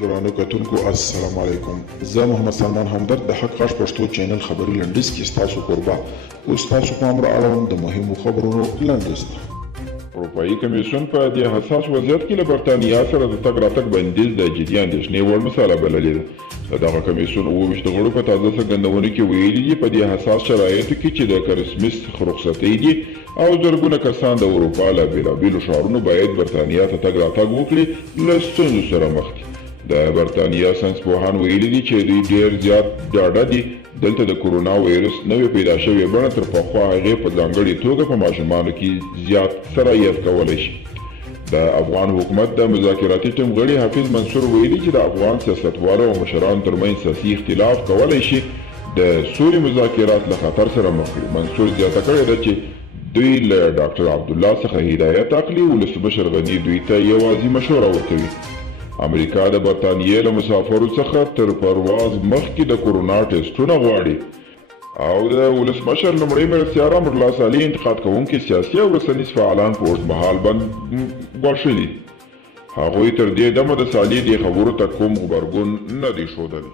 درانه کتونکو السلام علیکم. زه محمد سلمان همدرد د حق غږ پښتو چینل خبري لنډیز کې ستاسو کوربه اوس تاسو پام را اړوم د مهمو خبرونو لنډیز ته. اروپایي کمیسیون په دې حساس وضعیت کې له برټانیا سره د تګ راتګ بندیز د جدي اندېښنې وړ مسله بللې ده. د دغه کمیسیون 28 غړو په تازه څرګندونه کې ویلي دي په دې حساس شرایطو کې چې د کرسمس رخصتۍ دي او زرګونه کسان د اروپا له بېلابېلو ښارونو باید برټانیا ته تګ راتګ وکړي له ستونزو سره مخ دي. د برټانیا ساینسپوهان ویلي دي چې دوی ډېر زیات ډاډه دي دلته د کورونا وایرس نوې پیدا شوې بڼه تر پخوا هغې په ځانګړې توګه په ماشومانو کې زیات سرایت کولی شي. د افغان حکومت د مذاکراتي ټیم غړي حافظ منصور ویلي چې د افغان سیاستوالو او مشرانو ترمنځ سیاسي اختلاف کولی شي د سولې مذاکرات له خطر سره مخ کړي. منصور زیاته کړې ده چې دوی له ډاکټر عبدالله څخه هدایت اخلي. ولسمشر غني دوی ته یوازې مشوره ورکوي. امریکا د برطانیې له مسافرو څخه تر پرواز مخکې د کورونا ټسټونه غواړي او د ولسمشر لومړی مرستیال امرالله صالح انتقاد کوونکي سیاسي او رسنیز فعالان په اوږدمهال بند ګواښلي. هغوی تر دې دمه د صالح دې خبرو ته کوم غبرګون نه دی ښودلی.